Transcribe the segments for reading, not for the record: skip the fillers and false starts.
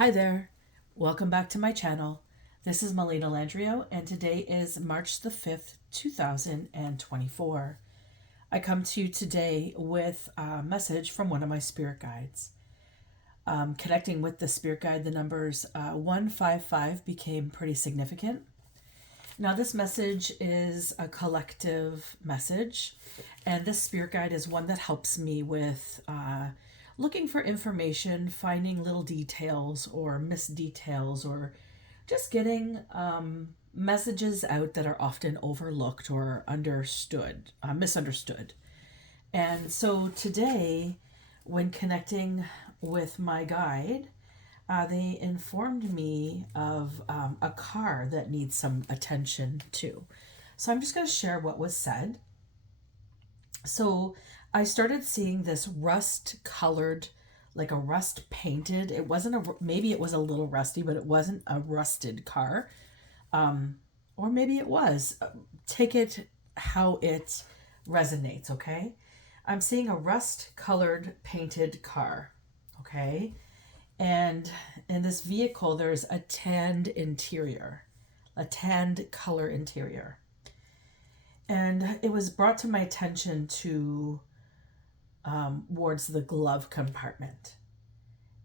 Hi there. Welcome back to my channel. This is Melina Landrio, and today is March the 5th, 2024. I come to you today with a message from one of my spirit guides. Connecting with the spirit guide, the numbers 155 became pretty significant. Now, this message is a collective message, and this spirit guide is one that helps me with looking for information, finding little details or missed details, or just getting messages out that are often overlooked or misunderstood. And so today, when connecting with my guide, they informed me of a car that needs some attention too. So I'm just going to share what was said. So I started seeing this rust colored, like a rust painted. It wasn't maybe it was a little rusty, but it wasn't a rusted car. Or maybe it was. Take it how it resonates, okay? I'm seeing a rust colored painted car, okay? And in this vehicle, there's a tanned interior, a tanned color interior. And it was brought to my attention towards the glove compartment.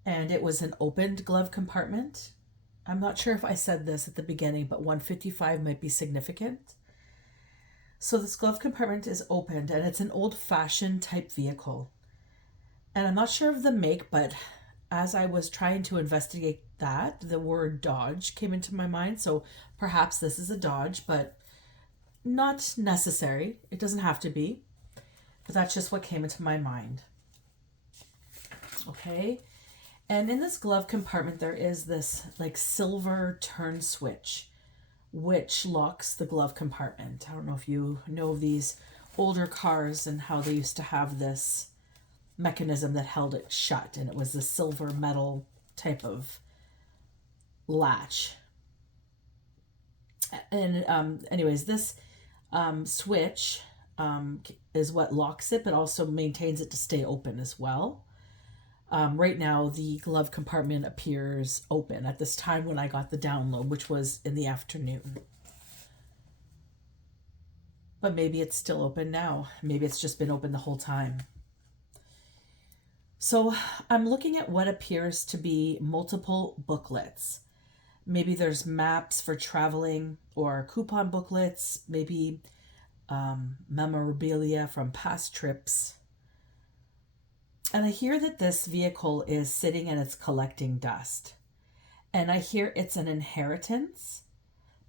And it was an opened glove compartment. I'm not sure if I said this at the beginning, but 155 might be significant. So this glove compartment is opened, and it's an old-fashioned type vehicle. And I'm not sure of the make, but as I was trying to investigate that, the word Dodge came into my mind. So perhaps this is a Dodge, but not necessary. It doesn't have to be. But that's just what came into my mind. Okay. And in this glove compartment, there is this like silver turn switch, which locks the glove compartment. I don't know if you know of these older cars and how they used to have this mechanism that held it shut, and it was the silver metal type of latch. And anyways, this switch is what locks it, but also maintains it to stay open as well. Right now, the glove compartment appears open at this time when I got the download, which was in the afternoon. But maybe it's still open now. Maybe it's just been open the whole time. So I'm looking at what appears to be multiple booklets. Maybe there's maps for traveling or coupon booklets, maybe memorabilia from past trips. And I hear that this vehicle is sitting and it's collecting dust. And I hear it's an inheritance.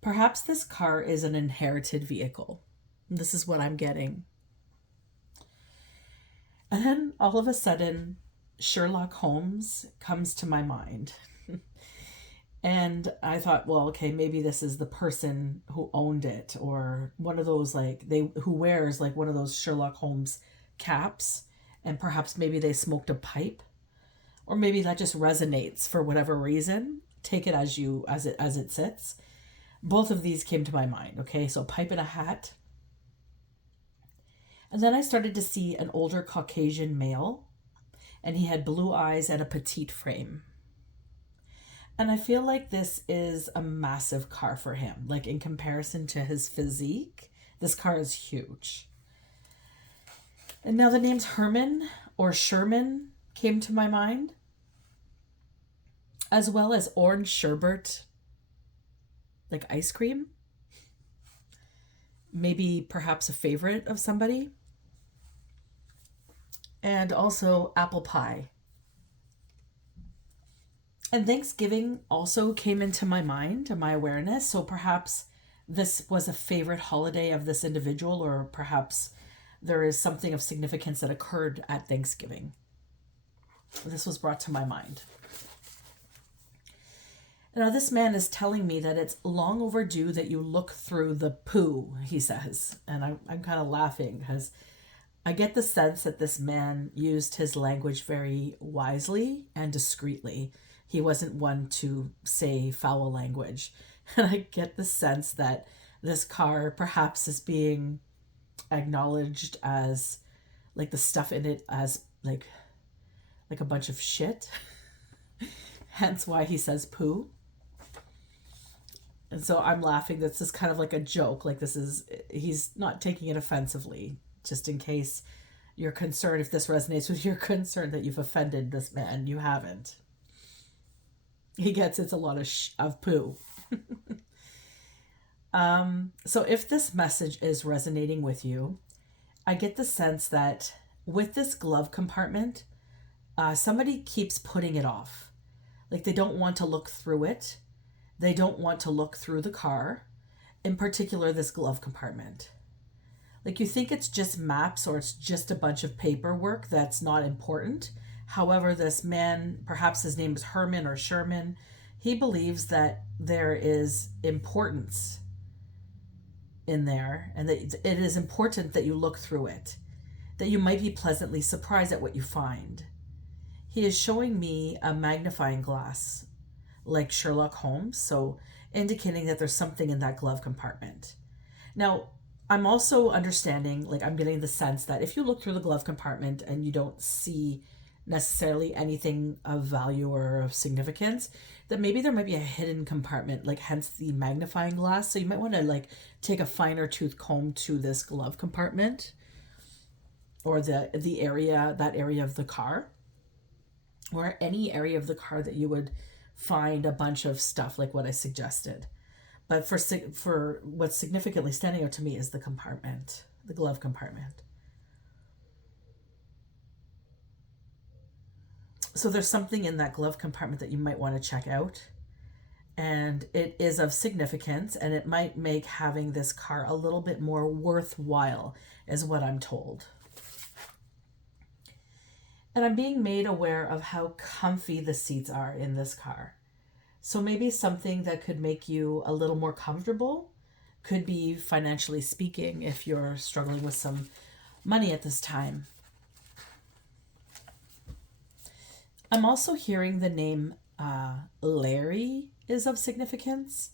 Perhaps this car is an inherited vehicle. This is what I'm getting. And then all of a sudden, Sherlock Holmes comes to my mind. And I thought, well, okay, maybe this is the person who owned it, or one of those who wears like one of those Sherlock Holmes caps, and perhaps maybe they smoked a pipe, or maybe that just resonates for whatever reason. Take it as it sits. Both of these came to my mind. Okay, so pipe and a hat. And then I started to see an older Caucasian male, and he had blue eyes and a petite frame. And I feel like this is a massive car for him. Like in comparison to his physique, this car is huge. And now the names Herman or Sherman came to my mind, as well as orange sherbet, like ice cream. Maybe perhaps a favorite of somebody. And also apple pie. And Thanksgiving also came into my mind, to my awareness. So perhaps this was a favorite holiday of this individual, or perhaps there is something of significance that occurred at Thanksgiving. This was brought to my mind. Now, this man is telling me that it's long overdue that you look through the poo, he says. And I'm kind of laughing because I get the sense that this man used his language very wisely and discreetly. He wasn't one to say foul language. And I get the sense that this car perhaps is being acknowledged as like the stuff in it as like a bunch of shit. hence why he says poo. And so I'm laughing. This is kind of like a joke. Like he's not taking it offensively, just in case you're concerned, if this resonates with your concern that you've offended this man. You haven't. He gets it's a lot of poo. So if this message is resonating with you, I get the sense that with this glove compartment, somebody keeps putting it off. Like they don't want to look through it. They don't want to look through the car, in particular this glove compartment. Like you think it's just maps or it's just a bunch of paperwork that's not important. However, this man, perhaps his name is Herman or Sherman, he believes that there is importance in there and that it is important that you look through it, that you might be pleasantly surprised at what you find. He is showing me a magnifying glass like Sherlock Holmes, so indicating that there's something in that glove compartment. Now, I'm also understanding, like I'm getting the sense that if you look through the glove compartment and you don't see necessarily anything of value or of significance, that maybe there might be a hidden compartment, like hence the magnifying glass. So you might want to like take a finer tooth comb to this glove compartment or the area, that area of the car, or any area of the car that you would find a bunch of stuff like what I suggested. But for what's significantly standing out to me is the compartment, the glove compartment. So there's something in that glove compartment that you might want to check out. And it is of significance, and it might make having this car a little bit more worthwhile, is what I'm told. And I'm being made aware of how comfy the seats are in this car. So maybe something that could make you a little more comfortable could be, financially speaking, if you're struggling with some money at this time. I'm also hearing the name Larry is of significance.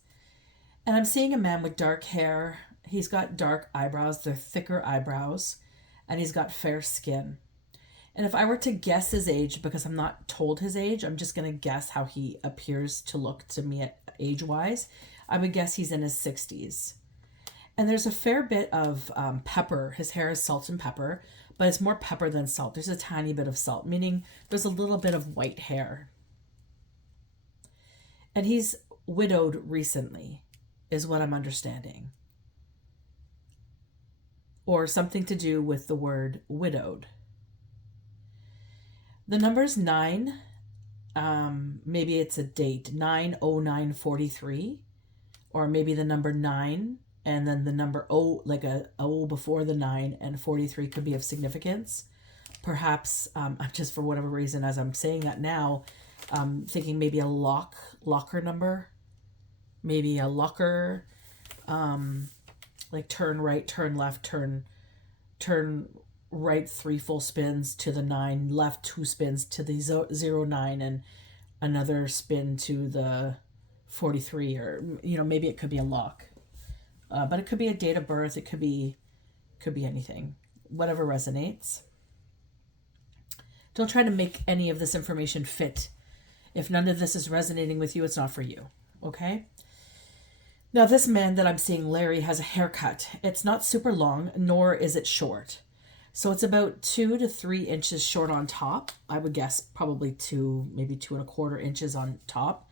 And I'm seeing a man with dark hair. He's got dark eyebrows. They're thicker eyebrows. And he's got fair skin. And if I were to guess his age, because I'm not told his age, I'm just going to guess how he appears to look to me age-wise. I would guess he's in his 60s. And there's a fair bit of pepper. His hair is salt and pepper, but it's more pepper than salt. There's a tiny bit of salt, meaning there's a little bit of white hair. And he's widowed recently, is what I'm understanding. Or something to do with the word widowed. The number's 9, maybe it's a date, 9/09/43, or maybe the number 9 and then the number O, like a O before the 9, and 43 could be of significance. Perhaps, just for whatever reason, as I'm saying that now, thinking maybe a locker number, maybe a locker, like turn right, turn left, turn right 3 full spins to the 9, left 2 spins to the 09, and another spin to the 43, or maybe it could be a lock, but it could be a date of birth. It could be anything, whatever resonates. Don't try to make any of this information fit. If none of this is resonating with you, it's not for you. Okay. Now this man that I'm seeing, Larry, has a haircut. It's not super long, nor is it short. So it's about 2 to 3 inches short on top. I would guess probably 2, maybe 2.25 inches on top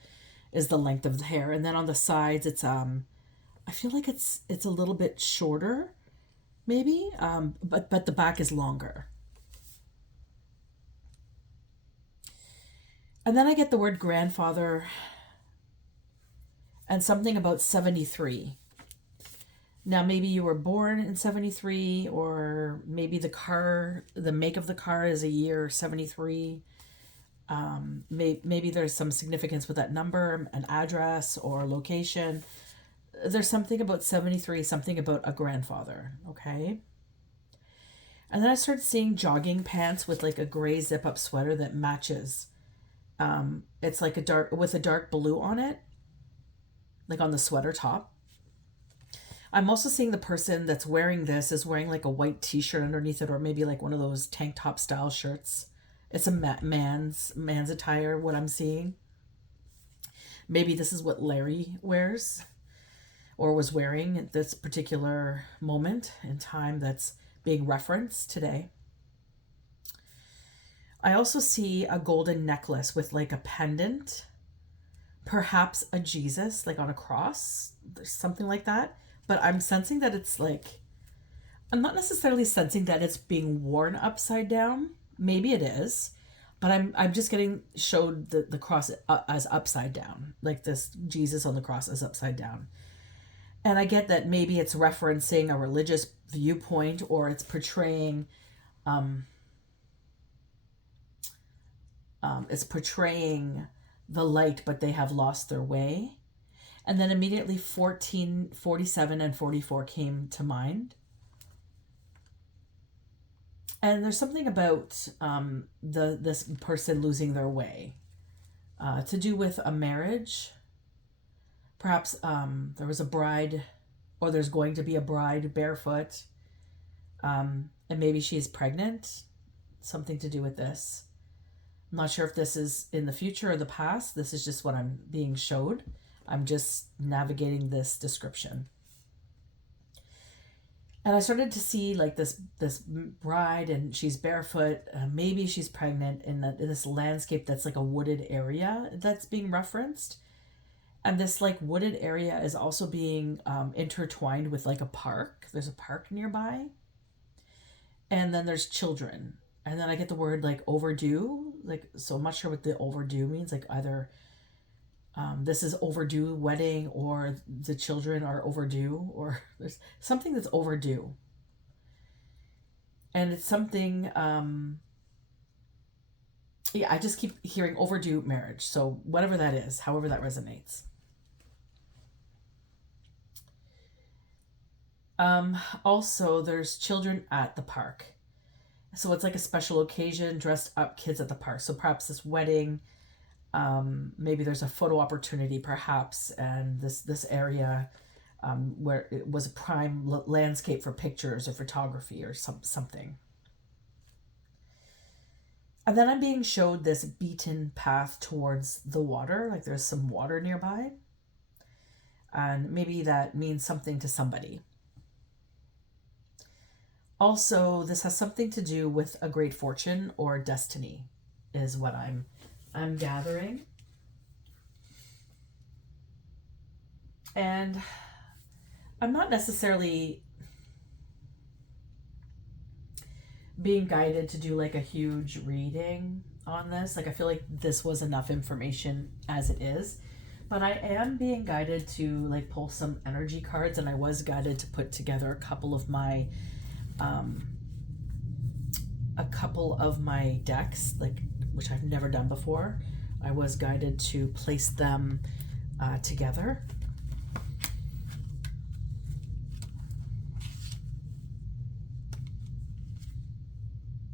is the length of the hair. And then on the sides, it's, I feel like it's a little bit shorter, maybe, but the back is longer. And then I get the word grandfather and something about 73. Now, maybe you were born in 73, or maybe the make of the car is a year 73. Maybe there's some significance with that number, an address or location. There's something about 73, something about a grandfather, okay? And then I started seeing jogging pants with like a gray zip-up sweater that matches. It's like with a dark blue on it, like on the sweater top. I'm also seeing the person that's wearing this is wearing like a white t-shirt underneath it, or maybe like one of those tank top style shirts. It's a man's attire, what I'm seeing. Maybe this is what Larry wears or was wearing at this particular moment in time that's being referenced today. I also see a golden necklace with like a pendant, perhaps a Jesus, like on a cross, something like that. But I'm sensing that it's like, I'm not necessarily sensing that it's being worn upside down. Maybe it is, but I'm just getting showed the cross as upside down, like this Jesus on the cross is upside down. And I get that maybe it's referencing a religious viewpoint, or it's portraying it's portraying the light, but they have lost their way. And then immediately 14, 47, and 44 came to mind. And there's something about this person losing their way, to do with a marriage. Perhaps there was a bride, or there's going to be a bride barefoot, and maybe she's pregnant. Something to do with this. I'm not sure if this is in the future or the past. This is just what I'm being showed. I'm just navigating this description. And I started to see like this bride, and she's barefoot. Maybe she's pregnant in this landscape that's like a wooded area that's being referenced. And this like wooded area is also being intertwined with like a park. There's a park nearby. And then there's children. And then I get the word like overdue. Like, so I'm not sure what the overdue means. Like either this is overdue wedding, or the children are overdue, or there's something that's overdue. And it's something, I just keep hearing overdue marriage. So whatever that is, however that resonates. Also, there's children at the park. So it's like a special occasion, dressed up kids at the park. So perhaps this wedding, maybe there's a photo opportunity, perhaps, and this area where it was a prime landscape for pictures or photography or something. And then I'm being showed this beaten path towards the water, like there's some water nearby. And maybe that means something to somebody. Also, this has something to do with a great fortune or destiny, is what I'm gathering. And I'm not necessarily being guided to do like a huge reading on this. Like, I feel like this was enough information as it is. But I am being guided to like pull some energy cards, and I was guided to put together a couple of my decks, like, which I've never done before. I was guided to place them together.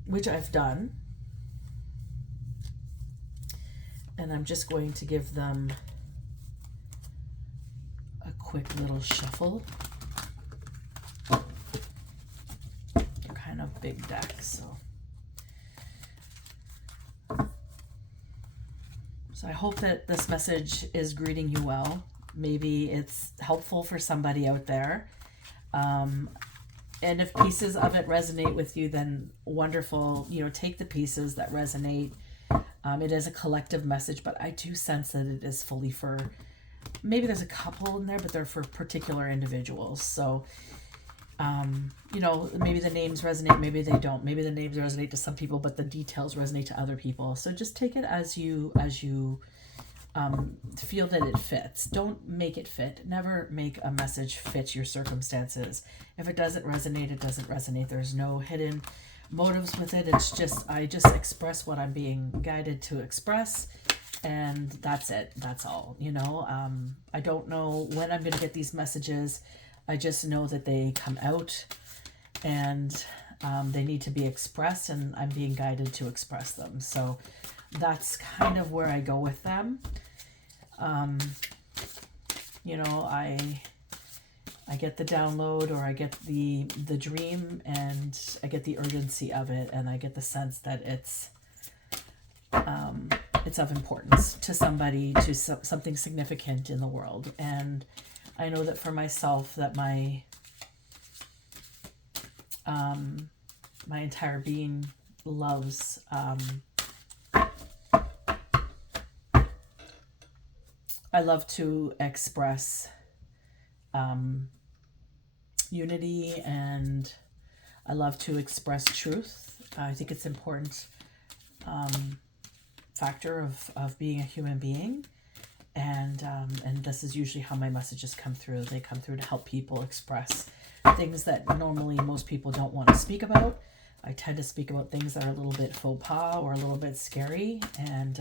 Which I've done. And I'm just going to give them a quick little shuffle. They're kind of big decks, so I hope that this message is greeting you well. Maybe it's helpful for somebody out there. And if pieces of it resonate with you, then wonderful. Take the pieces that resonate. It is a collective message, but I do sense that it is fully for, maybe there's a couple in there, but they're for particular individuals. So, maybe the names resonate, maybe they don't. Maybe the names resonate to some people, but the details resonate to other people. So just take it as you feel that it fits. Don't make it fit. Never make a message fit your circumstances. If it doesn't resonate, it doesn't resonate. There's no hidden motives with it. It's just, I just express what I'm being guided to express, and that's it. That's all. I don't know when I'm going to get these messages. I just know that they come out, and they need to be expressed, and I'm being guided to express them. So that's kind of where I go with them. I get the download, or I get the dream, and I get the urgency of it, and I get the sense that it's it's of importance to somebody, to something significant in the world. And I know that for myself, that my my entire being loves I love to express unity, and I love to express truth. I think it's important factor of being a human being, and this is usually how my messages come through. They come through to help people express things that normally most people don't want to speak about. I tend to speak about things that are a little bit faux pas or a little bit scary, and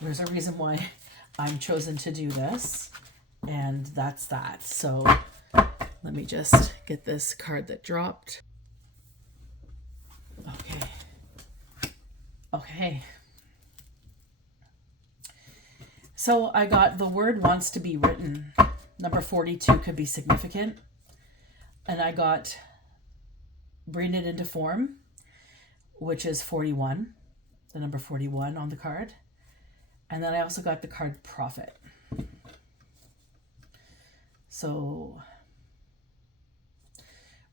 there's a reason why I'm chosen to do this, and that's that. So let me just get this card that dropped. Okay. So I got the word wants to be written. Number 42 could be significant. And I got bring it into form, which is 41, the number 41 on the card. And then I also got the card prophet. So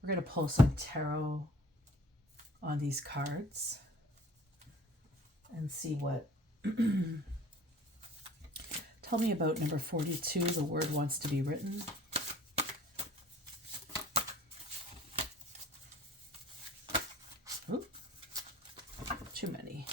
we're going to pull some tarot on these cards and see what tell me about number 42, the word wants to be written. Oop, too many.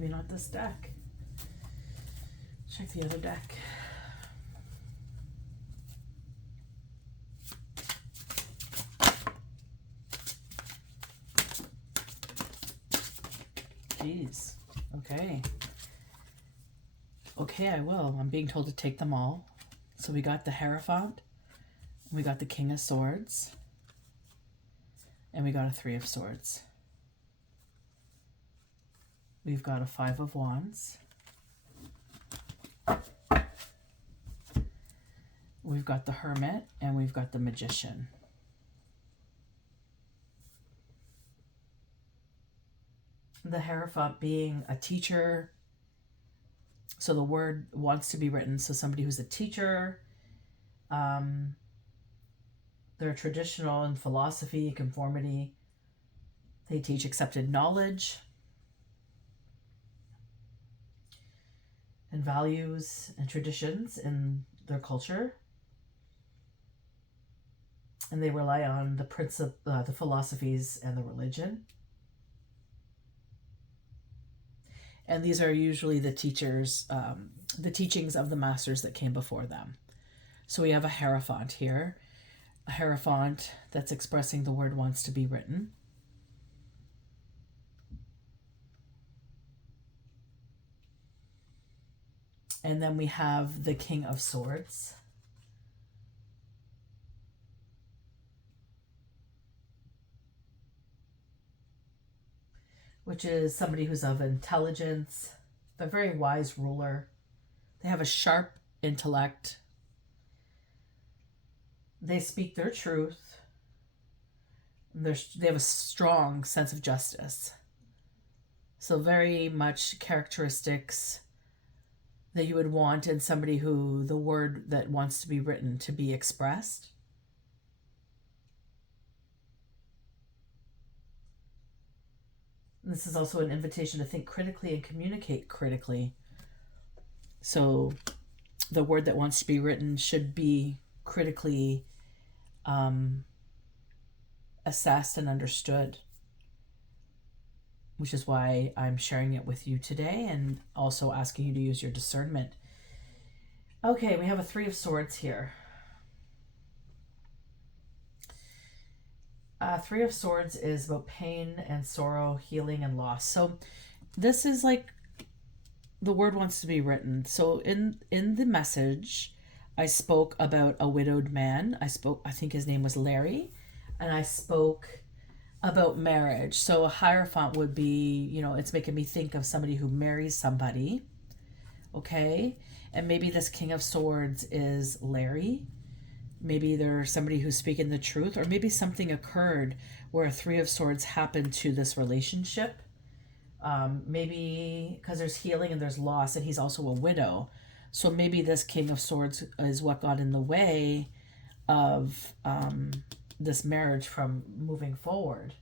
Maybe not this deck. Check the other deck. Jeez. Okay. Okay, I will. I'm being told to take them all. So we got the Hierophant, we got the King of Swords, and we got a Three of Swords. We've got a Five of Wands. We've got the Hermit, and we've got the Magician. The Hierophant being a teacher. So the word wants to be written. So somebody who's a teacher. They're traditional in philosophy, conformity. They teach accepted knowledge and values and traditions in their culture. And they rely on the philosophies and the religion. And these are usually the teachers, the teachings of the masters that came before them. So we have a Hierophant here. A Hierophant that's expressing the word wants to be written. And then we have the King of Swords. Which is somebody who's of intelligence, a very wise ruler. They have a sharp intellect. They speak their truth. They have a strong sense of justice. So very much characteristics that you would want in somebody who the word that wants to be written to be expressed. This is also an invitation to think critically and communicate critically. So the word that wants to be written should be critically assessed and understood, which is why I'm sharing it with you today and also asking you to use your discernment Okay, we have a Three of Swords here. Three of Swords is about pain and sorrow, healing and loss. So this is like the word wants to be written. So in the message, I spoke about a widowed man. I think his name was Larry, and I spoke about marriage. So a hierophant would be, it's making me think of somebody who marries somebody, okay? And maybe this King of Swords is Larry. Maybe there's somebody who's speaking the truth, or maybe something occurred where a Three of Swords happened to this relationship. Maybe because there's healing and there's loss, and he's also a widow. So maybe this King of Swords is what got in the way of this marriage from moving forward.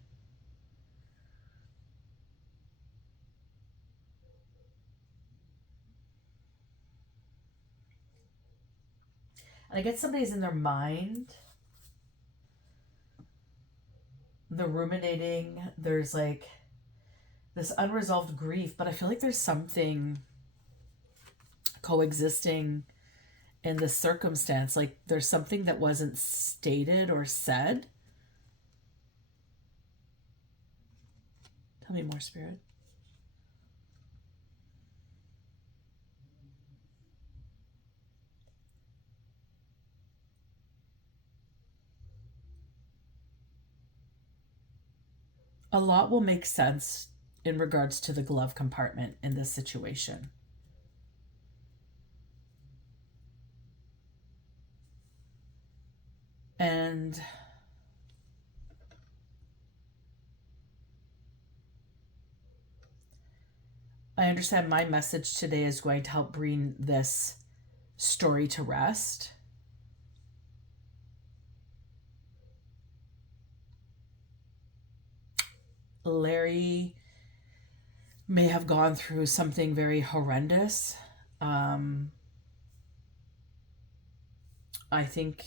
And I get somebody's in their mind, they're ruminating, there's like this unresolved grief, but I feel like there's something coexisting in this circumstance. Like there's something that wasn't stated or said. Tell me more, Spirit. A lot will make sense in regards to the glove compartment in this situation. And I understand my message today is going to help bring this story to rest. Larry may have gone through something very horrendous. I think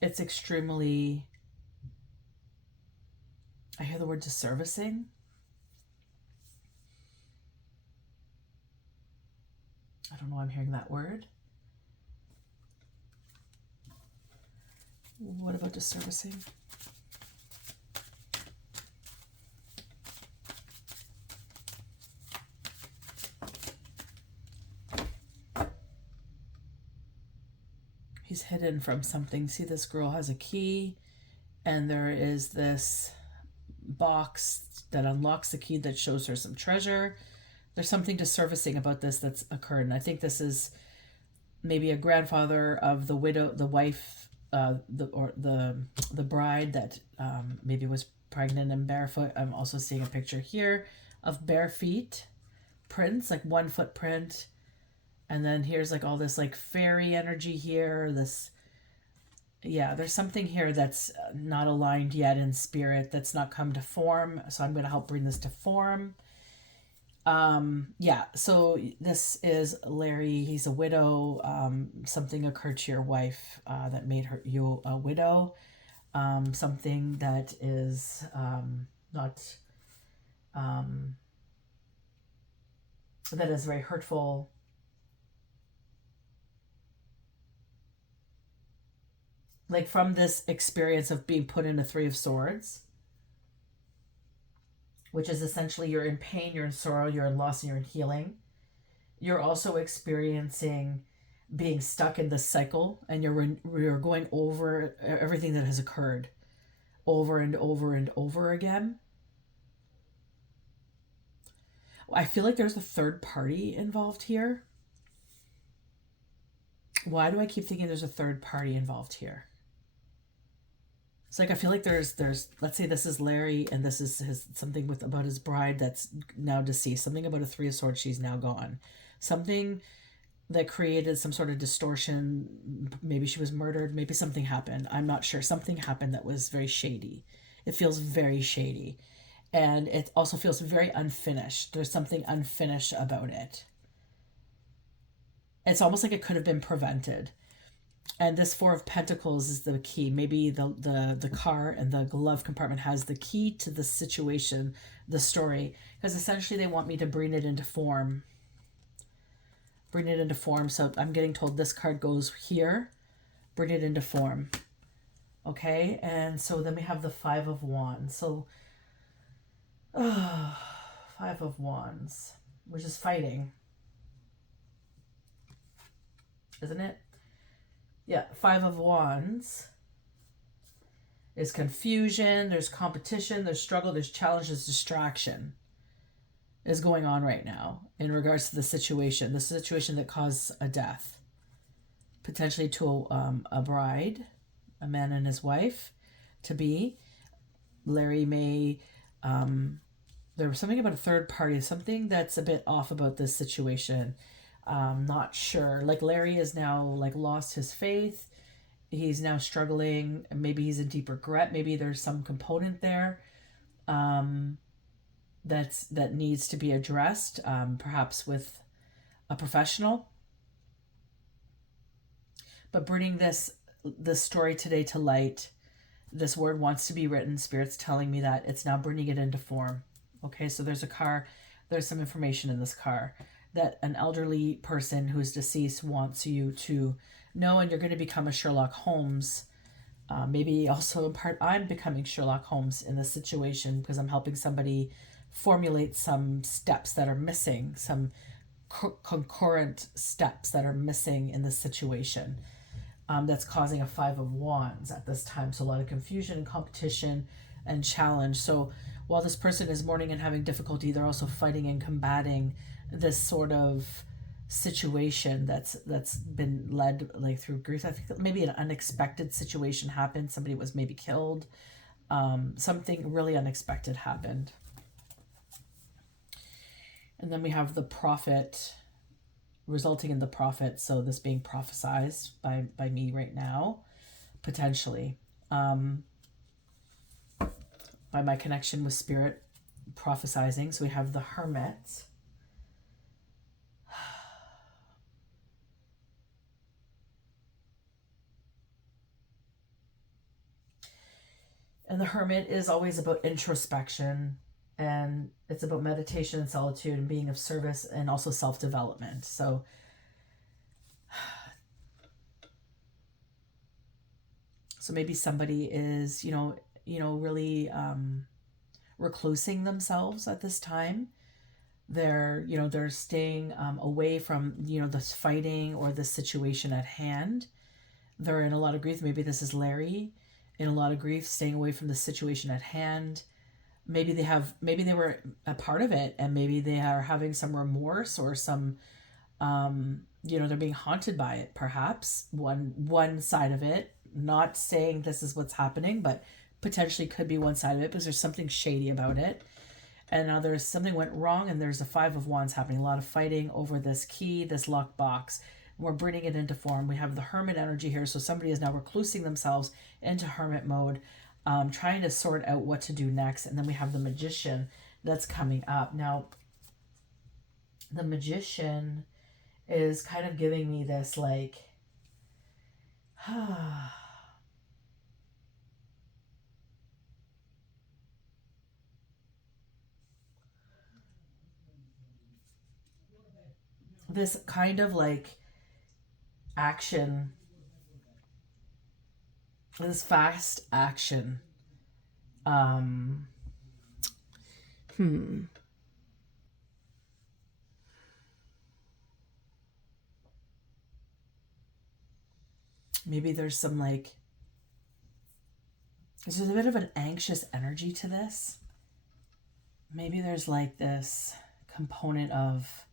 it's extremely, I hear the word disservicing. I don't know why I'm hearing that word. What about disservicing? He's hidden from something. See, this girl has a key, and there is this box that unlocks the key that shows her some treasure. There's something disservicing about this that's occurred, and I think this is maybe a grandfather of the widow, the wife, the bride that maybe was pregnant and barefoot. I'm also seeing a picture here of bare feet prints, like 1 foot print, and then here's like all this like fairy energy here. This, yeah, there's something here that's not aligned yet in spirit, that's not come to form. So I'm going to help bring this to form. Yeah, so this is Larry. He's a widow. Something occurred to your wife that made you a widow. Something that is not that is very hurtful. Like from this experience of being put in a Three of Swords, which is essentially you're in pain, you're in sorrow, you're in loss, and you're in healing. You're also experiencing being stuck in this cycle, and you're going over everything that has occurred over and over and over again. I feel like there's a third party involved here. Why do I keep thinking there's a third party involved here? It's like I feel like there's let's say this is Larry, and this is something with about his bride that's now deceased. Something about a Three of Swords, she's now gone. Something that created some sort of distortion. Maybe she was murdered. Maybe something happened. I'm not sure. Something happened that was very shady. It feels very shady. And it also feels very unfinished. There's something unfinished about it. It's almost like it could have been prevented. And this Four of Pentacles is the key. Maybe the car and the glove compartment has the key to the situation, the story. Because essentially they want me to bring it into form. Bring it into form. So I'm getting told this card goes here. Bring it into form. Okay, and so then we have the Five of Wands. So, Five of Wands, which is fighting, isn't it? Yeah, Five of Wands is confusion, there's competition, there's struggle, there's challenge, there's distraction is going on right now in regards to the situation that caused a death, potentially to a bride, a man and his wife to be. Larry may, there was something about a third party, something that's a bit off about this situation. Not sure. Like Larry is now like lost his faith. He's now struggling. Maybe he's in deep regret. Maybe there's some component there that needs to be addressed, perhaps with a professional. But bringing this story today to light, this word wants to be written. Spirit's telling me that it's now bringing it into form. Okay, so there's a car. There's some information in this car that an elderly person who's deceased wants you to know, and you're going to become a Sherlock Holmes. Maybe also in part I'm becoming Sherlock Holmes in this situation because I'm helping somebody formulate some steps that are missing, some concurrent steps that are missing in this situation. That's causing a Five of Wands at this time. So a lot of confusion and competition and challenge. So while this person is mourning and having difficulty, they're also fighting and combating this sort of situation that's been led like through grief. I think maybe an unexpected situation happened. Somebody was maybe killed. Something really unexpected happened. And then we have the Prophet, resulting in the Prophet. So this being prophesized by me right now, potentially. By my connection with Spirit, prophesizing. So we have the Hermit. And the Hermit is always about introspection, and it's about meditation and solitude and being of service and also self-development. So maybe somebody is, really reclusing themselves at this time. They're staying away from, this fighting or the situation at hand. They're in a lot of grief. Maybe this is Larry in a lot of grief, staying away from the situation at hand. Maybe they were a part of it, and maybe they are having some remorse or some, they're being haunted by it, perhaps. One side of it, not saying this is what's happening, but potentially could be one side of it because there's something shady about it. And now there's something went wrong, and there's a Five of Wands happening. A lot of fighting over this key, this locked box. We're bringing it into form. We have the Hermit energy here. So somebody is now reclusing themselves into Hermit mode, trying to sort out what to do next. And then we have the Magician that's coming up. Now, the Magician is kind of giving me this like, this kind of like action, this fast action. Maybe there's some like, there's a bit of an anxious energy to this. Maybe there's like this component of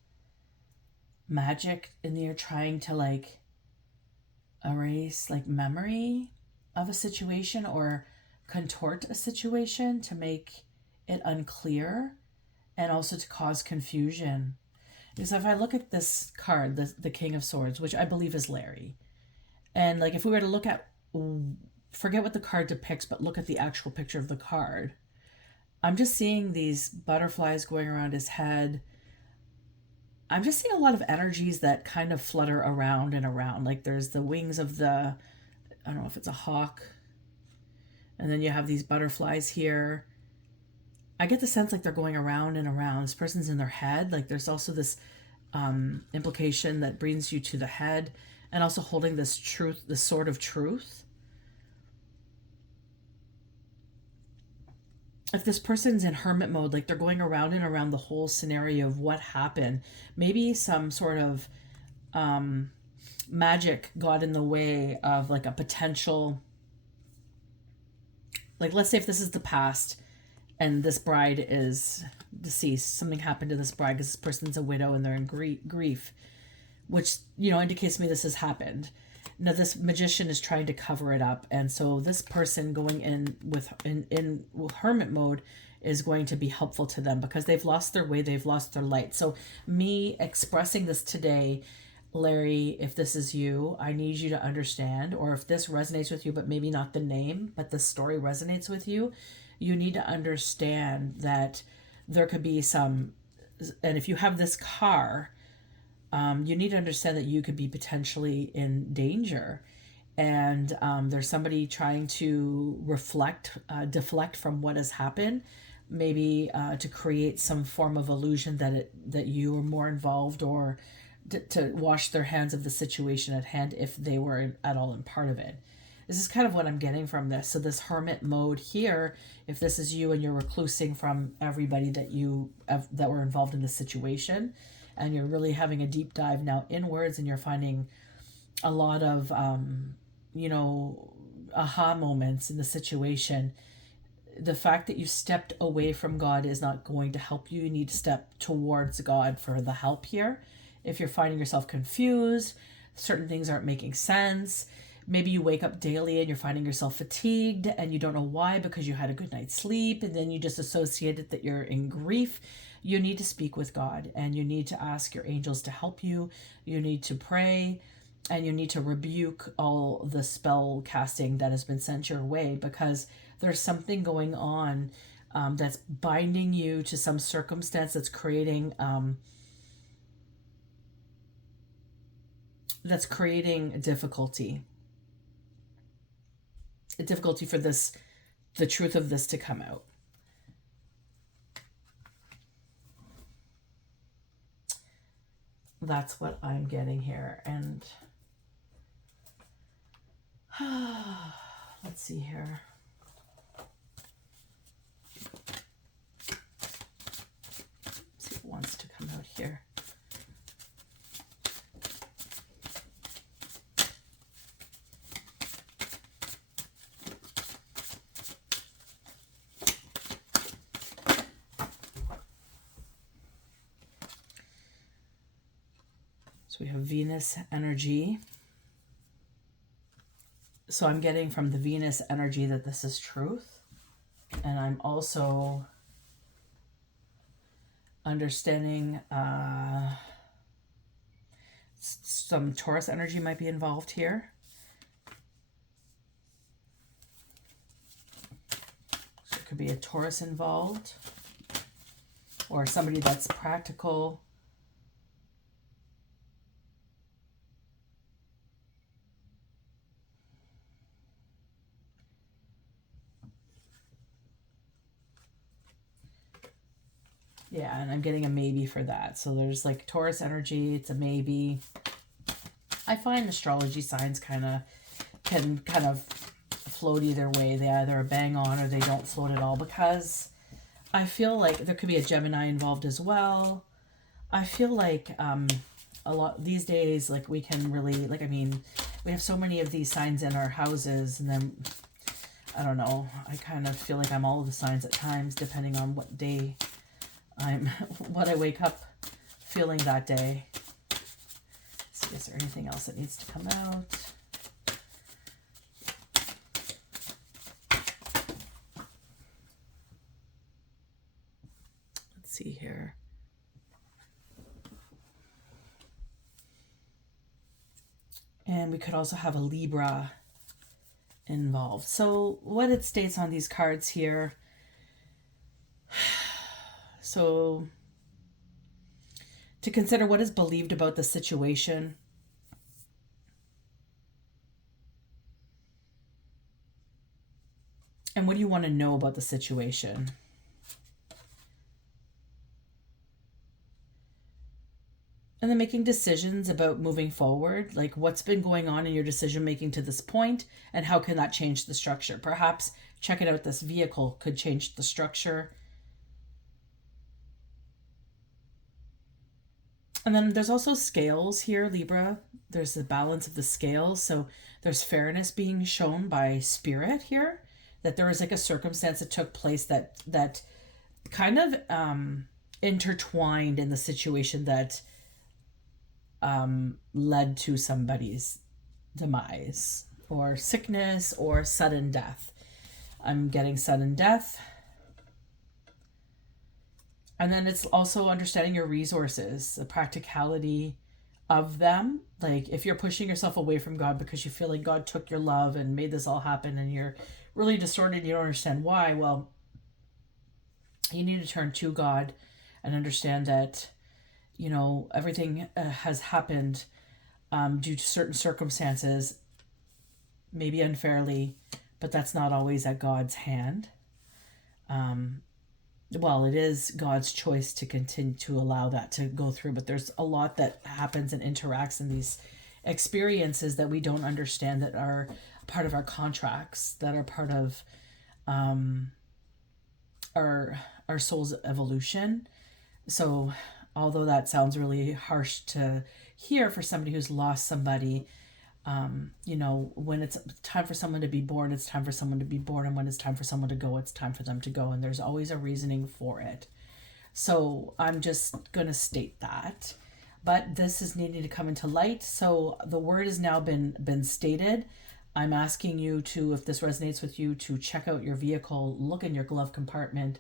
magic in there trying to like erase like memory of a situation or contort a situation to make it unclear and also to cause confusion. Because if I look at this card, the King of Swords, which I believe is Larry, and like if we were to look at, forget what the card depicts, but look at the actual picture of the card, I'm just seeing these butterflies going around his head. I'm just seeing a lot of energies that kind of flutter around and around. Like there's the wings of the, I don't know if it's a hawk, and then you have these butterflies here. I get the sense like they're going around and around. This person's in their head. Like there's also this implication that brings you to the head, and also holding this truth, this sword of truth. If this person's in hermit mode, like they're going around and around the whole scenario of what happened, maybe some sort of magic got in the way of like a potential, like let's say if this is the past and this bride is deceased, something happened to this bride because this person's a widow and they're in grief, which, you know, indicates to me this has happened. Now this magician is trying to cover it up, and so this person going in hermit mode is going to be helpful to them because they've lost their way, they've lost their light. So me expressing this today, Larry, if this is you, I need you to understand, or if this resonates with you, but maybe not the name, but the story resonates with you, you need to understand that there could be some, and if you have this car, you need to understand that you could be potentially in danger. And there's somebody trying to deflect from what has happened, maybe to create some form of illusion that you were more involved, or to wash their hands of the situation at hand if they were at all in part of it. This is kind of what I'm getting from this. So this hermit mode here, if this is you and you're reclusing from everybody that were involved in the situation, and you're really having a deep dive now inwards, and you're finding a lot of, aha moments in the situation. The fact that you stepped away from God is not going to help you. You need to step towards God for the help here. If you're finding yourself confused, certain things aren't making sense. Maybe you wake up daily and you're finding yourself fatigued and you don't know why, because you had a good night's sleep and then you just associate it that you're in grief. You need to speak with God, and you need to ask your angels to help you. You need to pray, and you need to rebuke all the spell casting that has been sent your way, because there's something going on that's binding you to some circumstance that's creating difficulty for the truth of this to come out. That's what I'm getting here. And let's see here. Let's see what wants to come out here. So we have Venus energy. So I'm getting from the Venus energy that this is truth. And I'm also understanding some Taurus energy might be involved here. So it could be a Taurus involved, or somebody that's practical. Yeah, and I'm getting a maybe for that. So there's like Taurus energy, it's a maybe. I find astrology signs can kind of float either way. They either bang on or they don't float at all, because I feel like there could be a Gemini involved as well. I feel like a lot these days, like we can really, like, I mean, we have so many of these signs in our houses, and then I don't know, I kind of feel like I'm all of the signs at times, depending on what day what I wake up feeling that day. Let's see, is there anything else that needs to come out? Let's see here. And we could also have a Libra involved. So what it states on these cards here, so to consider what is believed about the situation. And what do you want to know about the situation? And then making decisions about moving forward, like what's been going on in your decision making to this point and how can that change the structure. Perhaps checking out this vehicle could change the structure. And then there's also scales here, Libra. There's the balance of the scales. So there's fairness being shown by spirit here, that there was like a circumstance that took place that kind of intertwined in the situation that led to somebody's demise or sickness or sudden death. I'm getting sudden death. And then it's also understanding your resources, the practicality of them. Like if you're pushing yourself away from God because you feel like God took your love and made this all happen and you're really distorted, you don't understand why, well, you need to turn to God and understand that, you know, everything has happened due to certain circumstances, maybe unfairly, but that's not always at God's hand. Well, it is God's choice to continue to allow that to go through, but there's a lot that happens and interacts in these experiences that we don't understand, that are part of our contracts, that are part of our soul's evolution. So although that sounds really harsh to hear for somebody who's lost somebody, you know, when it's time for someone to be born, it's time for someone to be born. And when it's time for someone to go, it's time for them to go. And there's always a reasoning for it. So I'm just going to state that. But this is needing to come into light. So the word has now been stated. I'm asking you to, if this resonates with you, to check out your vehicle, look in your glove compartment.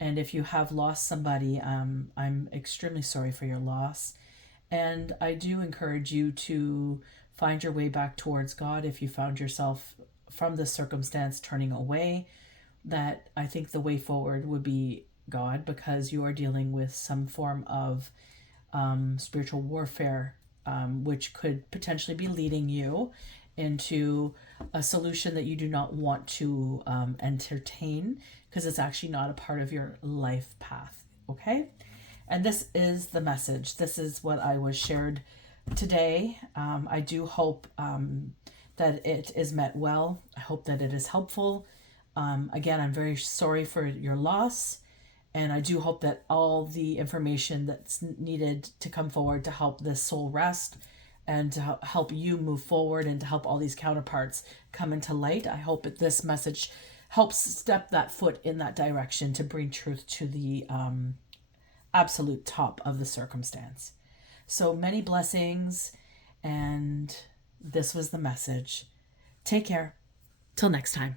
And if you have lost somebody, I'm extremely sorry for your loss. And I do encourage you to find your way back towards God if you found yourself from this circumstance turning away. That I think the way forward would be God, because you are dealing with some form of spiritual warfare, which could potentially be leading you into a solution that you do not want to entertain, because it's actually not a part of your life path. Okay? And this is the message. This is what I was shared today. I do hope that it is met well. I hope that it is helpful. Again, I'm very sorry for your loss. And I do hope that all the information that's needed to come forward to help this soul rest and to help you move forward and to help all these counterparts come into light. I hope that this message helps step that foot in that direction to bring truth to the absolute top of the circumstance. So many blessings, and this was the message. Take care. Till next time.